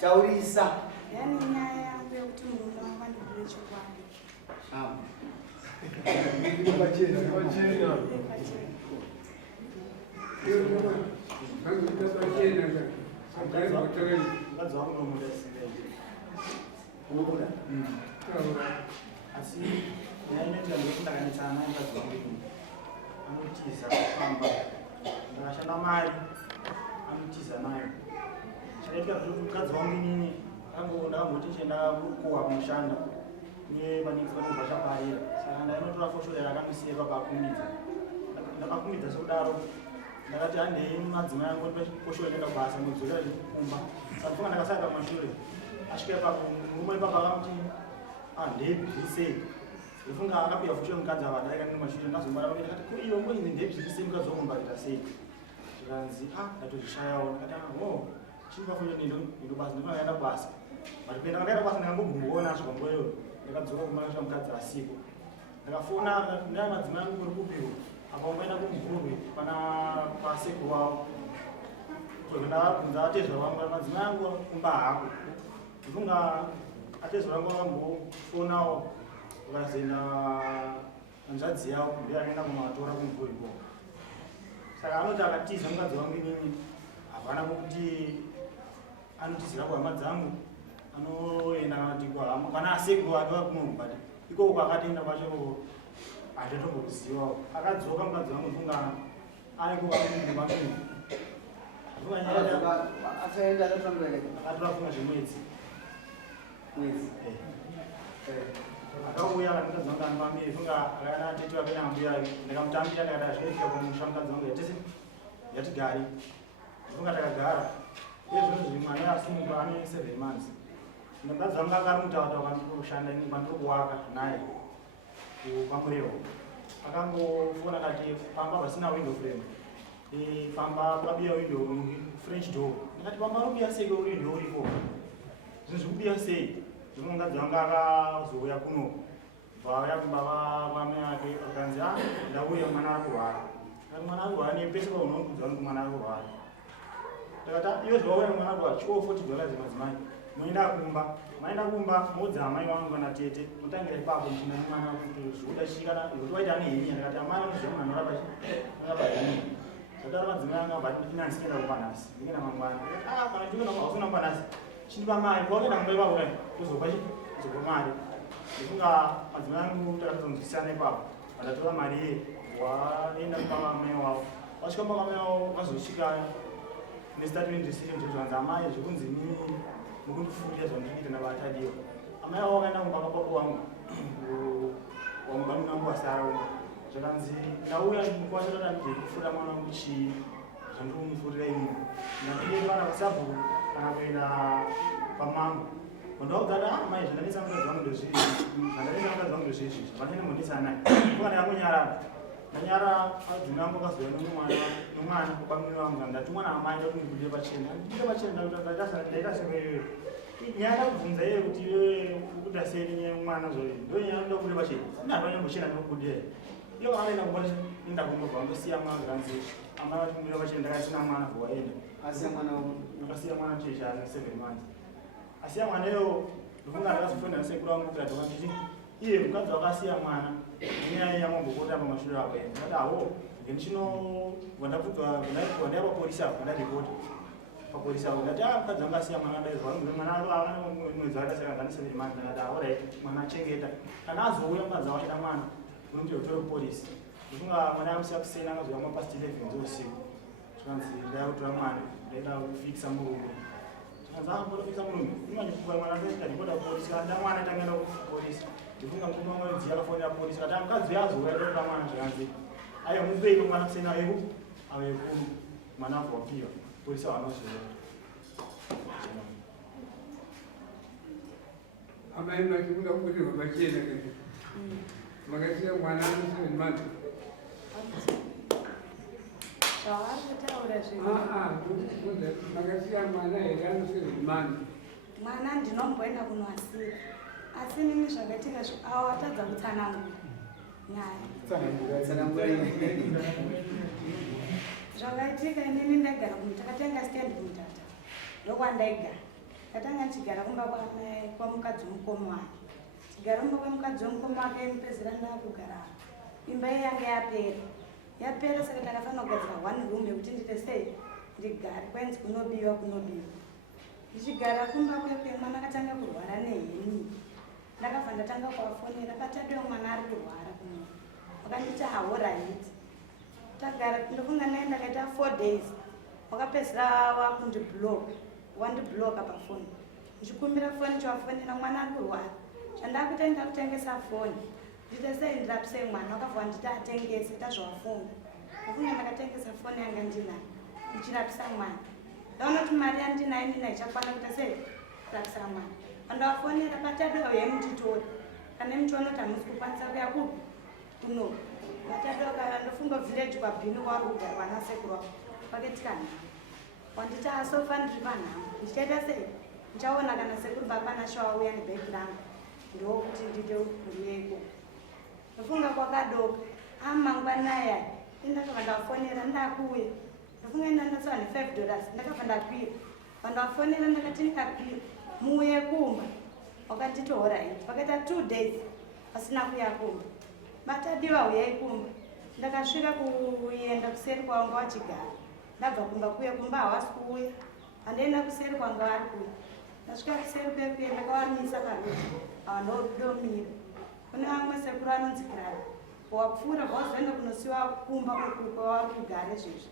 taurisa yani nyaya yekuti munhu wanga ndine chokwadi asi yainoita ndokundakanitsana anotiza kufamba ndakashanda mari anotiza nayo chaitika zvoti mukadzi wangu inini ndakamboti chendakakuwa kumushanda nevanobva chaparira saka ndainotora foshorera akamisiya pakakumidza ndakakumidza sokudaro ndakati handei madzimai angu ndifoshore ndenda kubasa mudzokera kumba saka funga ndakasaka kumashure asvika ipapo murume ipapo akamuti ndebvisei ifunga akapiwa foshore mukadzi ava ndaika ndine mashure ndazomara ndakati kuiwe ngoini ndebvisei mukadzi womumbarira sei zvikanzi ndatozvishayawo ndakati chinofafoshore ndobasa ndifana ndaenda kubasa matipenda ndakaenda kubasa ndakambogumboona zvikwamboyo ndakadzoka kumasha mukadzi asiko ndakafona ndaya madzimai angu kuri kupiwa apa ungaenda kumugurwe pana pasekuru wavo ndakabvunza atezva vangu madzimai angu kumba hako ndifunga atezva vangu vakambofonawo ukazoenda hanzvadzi yavo ndiye anoenda kumatora kumuguriko saka anoti akatiza mukadzi wangu inini havana kokuti anotizira kuhama dzangu anoenda kana asekuru vake vakunohubati ikoko akatoenda kwacho handatomborizivawo akadzoka mukadzi wangu funga aikoakatora funga zvemwedzi akauya mukadzi wangu anipambiri funga akaana atete vapena mbuya ndakamutambira ndakati zvinoitika kumusha mukadzi wangu yatese yatigari funga takagara izvozvi mwana asimuka ane 7 months mukadzi wangu akarimutaura kwandikushanda ini kwandikuwaka naye pamurero akangofona kati pamba pasina window frame pamba pabiya window french door ndakati pamba rubiya sei window uripo zvinhu zvikubiya sei zvimwe mukadzi wangu akazouya kuno vauya kumbava kwamai ake akanzi ndauya mwana ari kurwara kati mwana ari kurwara nepese paunokudza kuti mwana ari kurwara ndakati iyo zvauya mwana ari kurwara $40 madzimai moenda kumba maenda kumba modza amai vangu natete motangira ipapo muchina nemwana kuti zvoda chikana kuti waita ane hini ndakati amai anoziva munhu anorapa hini zvatara madzimai anga bati ndinanzi kuenda kupanhasi ndingena mangwana kana ndingena hausina kupanhasi chindipa mari kwakuenda kumba ipapo kai kuzopa mari ndifunga madzimai angu takatozonzwisana ipapo vandatora mari ye waenda kupamba amai wavo wasvika pamba amai wavo ukazosvika nestatement receipt ndizvanzi amai zvekunzi nini mukundifundira zvandikuita navatadiwa amai avo vakaenda kumba kapapa wangu wamuganu wangu wasara uno zvakanzi ndauya mukwashatata ndikufura mwana wangu chii zvandikumufurira inini ndatiende vana vasabhuku kana kuenda pamangu vandaugara mai zvandanisa mukadzi wangu ndozvizvi zvavanoenda mondisa naye kuana yamunyarara ndanyara adzina angu akazoya nomwana kwamai vangu ndatumwa naamai ndati ndikudire pachena ndikudire pachena ndaita sekeyoyo nyaya ndakubvunza iye kuti iwe ukuita sei nenyaya yemwana zvoyo ndonyaya ndoda kudire pachena ndandanyambochena ndokudira iyo vanoenda kubona ndakumbobva ndosiya mwana zvikanzi amai vati kudire pachena ndakasina mwana bvawaenda ndakasiya mwana chesha 7 months asiya mwanayo ndofunga ndakazofunda nasekuru wangu kutatoka nditi iye mukadzi wakasiya mwana nenyaya yamambokota pamashure ako ndati awo ngendichino vandabvunzwa vandaipa polisa vandaripota papolisa ako ndati mukadzi wangu asiya mwana ndaizwa mwana mwedzi wakasaka ngani 7 months ndakati aorit mwana achengeta kana azouya mukadzi awachida mwana unoti utore kupolisi ndofunga mwana yamusiya kusena akazouya mapast 11 dzousiku zvikanzi ndaya kutora mwana ndaida kufikisa murume zvikanzi murume imanyikupa mwana ndaikadipota kupolisi kada mwana tangaenda kupolisi ndifunga mukuru wamwedzi akafonera polisi kati mukadzi yazouya toda mwana zvikanzi aiwa mupei mwana kusena avekuru mwana abva wapiwa polisi avanoziva amai machikuda kurirwa pachena kati makasiya mwana ane 7 months makasiya mwana here ano 7 months mwana ndinomboenda kunoasira asi nini zvakaitika awatadza kutsanangura nyaya zvakaitika inini ndagara takatenga stand kumutata ndokwandaigara Katanga chigara kumba kwa mukadzi womukoma wake. Chigara kumba kwemukadzi womukoma wake mupedzisira ndakugara. Imba yange yapera. Yapera saka takafanira kugadzira one room yekuti ndite sei ndigare kwenzi kunobiwa. Ndichigara kumba kwekwe mwana akatanga kurwara neheni. Ndakabva ndatanga kuvafonera patadiwa mwana ari kurwara kuno. Vakanditi hauraiti. Tagara ndofunga naye ndakaita 4 days. Wakapedzisira wakundiblock. Wandiblock pafoni. Ndichikumbira foni chawafonera mwana ari kurwara. Chandakuita ndakutengesa foni. Ndite sei ndirapise mwana wakabva nditi atengese tazvawafunga. Ndofunga ndakatengesa foni yanga ndinayo. Ndichirapisa mwana. Ndaona kuti mari yandinayo ichakwana kuita sei kurapisa mwana. Pandawafonera patadiwa yemutitori. Kana muchiona kuti hamusi kukwanisa kuya kupi kuno. Patadiwa ndofunga village kwabhini kwari kugara vana sekuru wavo. Paketikana. Wanditi asofa ndiri panhamo. Ndichaita sei? Ndichaona kana sekuru baba shawauya nebhegi rangu. Ndokuti ndite ndiyeko. Ndofunga kwakadoka. Mangwana aya. Ndakabva ndafonera ndakuya. Ndofunga ndandasova $5. Ndakabva ndakwira. Pandafonera ndakati ndikakwira. Muuye kumba. Wakanditi alright. Pakaita 2 days pasina kuya kumba. Matadiwa uyai kumba. Ndakasvika kuenda kuseri kwanga wachigara. Ndabva kumba kuya kumba havasi kuuya. Handaenda kuseri kwanga vari kuya. Ndasvika kuseri kwekuya ndakawarimisa paroti. Ndomira. Kune vamwe sekuru anonzi Kirari. Wapfuura vazoenda kunosiwa kumba kwavari kugara izvozvo.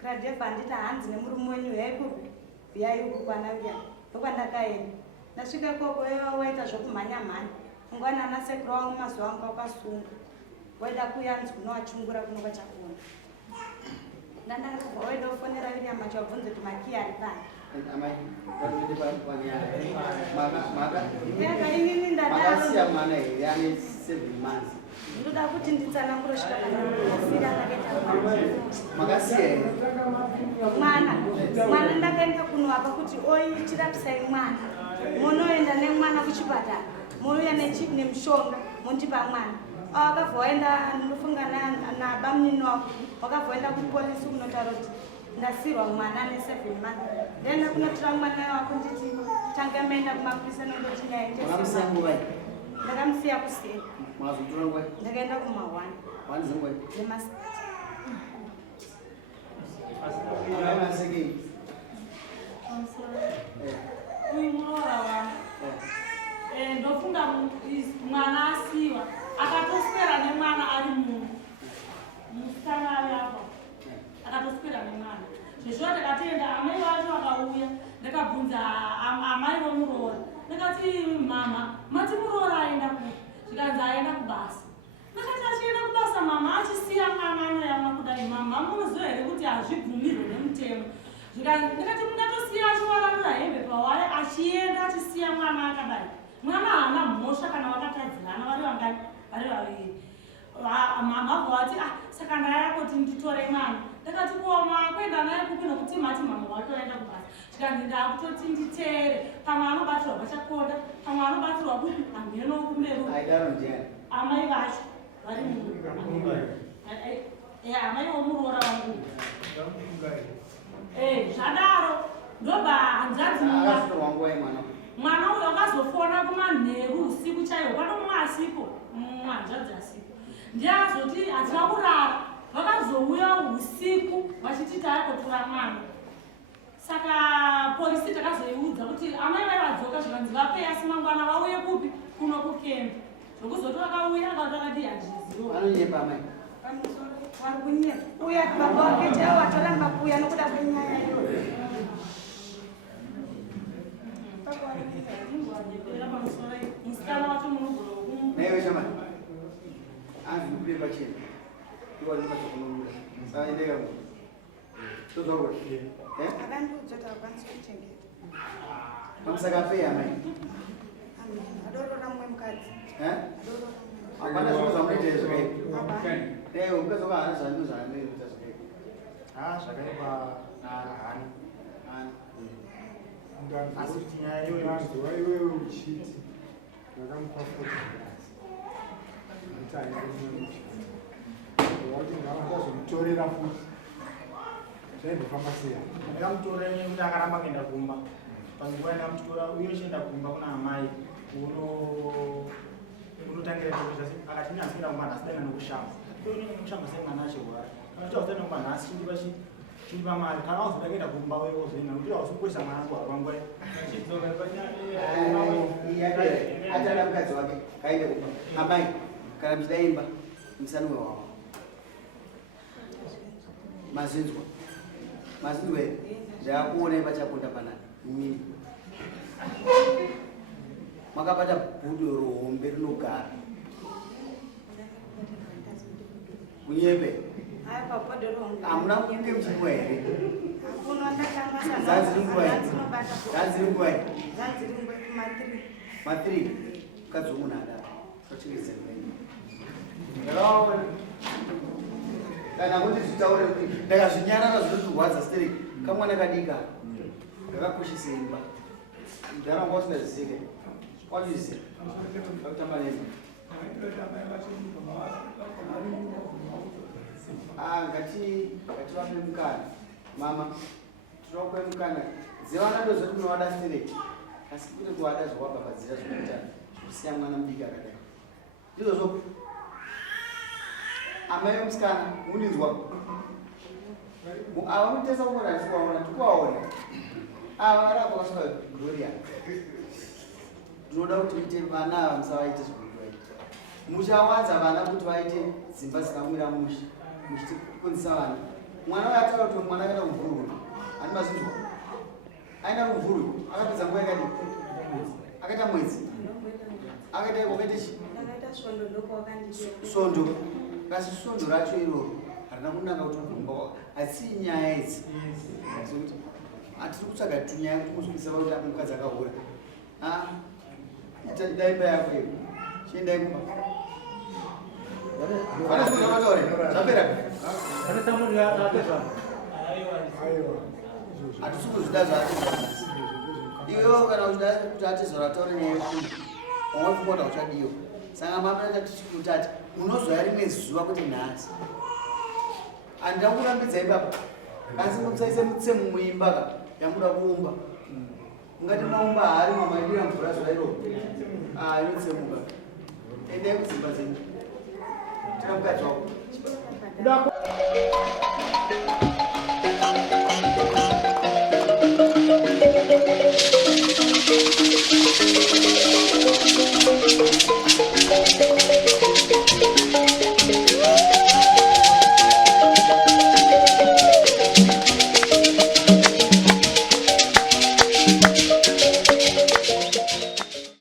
Kirari ndebva nditi hanzi nemurume wenyu uyai kupi? Uyai uku kwana uya. Ndokwandakaenda. Ndasvika ikoko waita zvokumhanya-mhanya. Mungwana ana sekuru wangu mazuva angu akasunga. Waida kuyanzi kunowachungura kuno kwachakona. Ndandakabva waida kufonera William achivabvunza kuti makiyi ari pari. Inini ndadaro. Ndoda kuti nditsanangure kusvika panasira ndakaita mwana ndakaenda kunovapa kuti chirapisai mwana. Munoenda nemwana kuchipatara. Munouya nemushonga mundipa mwana. Wakabva waenda ndofunga nabamunini wako. Wakabva waenda kupolisi kunotaura kuti ndasirwa mwana ne7 months. Ndaenda kunotora mwana wako nditi tanga maenda kumapurisa nondoti ndaendesa. Ndakamusiya kuseri. Ndakaenda kuma1. Ndofunga mwana asiwa akatoswera nemwana ari musikana ari apa akatoswera nemwana zvezvo ndakatienda amai vacho vakauya ndakabvunza amai vomuroora ndakati mama mati muroora aenda kupi zvikanzi aenda kubasa ndakati achienda kubasa mama achisiya mwana anoyamwa kudai mama munoziva here kuti hazvibvumirwe nemutemo ndikati mungatosiya achivakanura hembe pawaya achienda achisiya mwana akadai mwana haana mhosva kana vakatadzirana vari vangani vari vaviri. Mama vati saka ndaya kuti nditore mwana. Ndakati kuoma kwenda naye kupi nokuti mati mama wacho aenda kubasa. Zvikanzi ndakutoti nditeere pamwe anobatirwa vachakonda pamwe anobatirwa kupi hamheno kumeru. Amai vacho vari amai vomuroora vangu. Zvadaro ndobva hanzvadzi mwana uyo akazofona kumanheru usiku chaiwo panomwe asipo mwanzvadzi asipo ndiazoti hatina kurara vakazouya usiku vachiti taakotora mwana saka polisi takazoiudza kuti amai vaivadzoka zvikanzi vapei asi mangwana vauye kupi kuno kukemba zvokuzoti vakauya akati hazvizivo vari kunyera uya baba wake chaiwo watoramba kuuya nokuda kwenyaya iyoyo. Musikana wacho munogona naye chama anzi kulemba chena iwa lemba chokunomura sasa endeka mu tozorwa Akandiudza kuti hakwanisi kuchengeta. mamusaka feya mai Adorora mumwe mukadzi. apana zvinhu zvamunoita zvakaipa mukazi waka haana zvanhu zvaanoita zvakaipa zvakaipa haana asi kuti nyaya iyoyo iwewe uchiti ndakamupa 40 kuti aende wati ngavazomutorera futi zvaindofamba sei ndakamutora kuti akaramba kuenda kumba panguva inamutora uye uchienda kumba kuna amai unotangira kuita akatinya asikuenda kumba nhasi daina nokushamba nokushamba sei mwana achirwara kana kuti ausaenda kumba nhasi chindi pamari kana wazoda kuenda kumba weozoenda nokuti ausimukwesa mwana wangu arwangwa achada mukadzi wake kaende kumba amai kana muchidaimba musanwe wawa mazinzwa ndakuonai pachakonda panapa mumini makabata bhudo rohombe rinogara munyembe hamuna kunge muchinwa here zanzi ringuva here ma3 mukadzi womunhu adaro tochengetserei ndakaona kana kuti zvitaure kuti ndakazvinyarara zvinotirwadza stereki kamwana kadika ndakakoshesa imba ndharanga usingazizike wazviziva akutamba nemba ngativape mukana mama tinokupe mukana dzevana ndozvoti munovada stereki asi kuti kuvada zvowabhabhadzira zvinoita zvikusiya mwana mudiki akadai ndizvozvo amai vemusikana muninzwa ava mutesa kuona ndikuvaona tikuvaona ava varapa kasvika gloria ndinoda kuti muite vana ava musavaite zvinoitwa muchawanza vana kuti vaite dzimba dzikamwira mushi muchikunzisa vana mwana uyo ataura kuti mwana akaita muvhuru ani mazinzwa aina muvhuru akapedza nguva yakadi akaita mwedzi akaita wakaita chi svondo kasi svondo racho iroro harina kunaka kuti ugomba asi nyaya idzi sokuti hatiri kutsvaga tunyaya kuti musukisa kuti mukadzi akahura daimba yako iyo chiendai kumba vanezvozvavataure zvapera hatisi kuzvida zvaatezvaa iwewo kana uchida kuti atezvara ataure nyaya yekuni wamwe kumbona uchadiwa saka mamata tichikutati unozoya rimwe zuva kuti nhasi handida kurambidzai baba asi musaise mutsemu muimbaka yamuda kuumba ungati maumba hari mamaidira mvura zvadairo inotsemuka endai kudzimba dzenyu tina mukadzi wako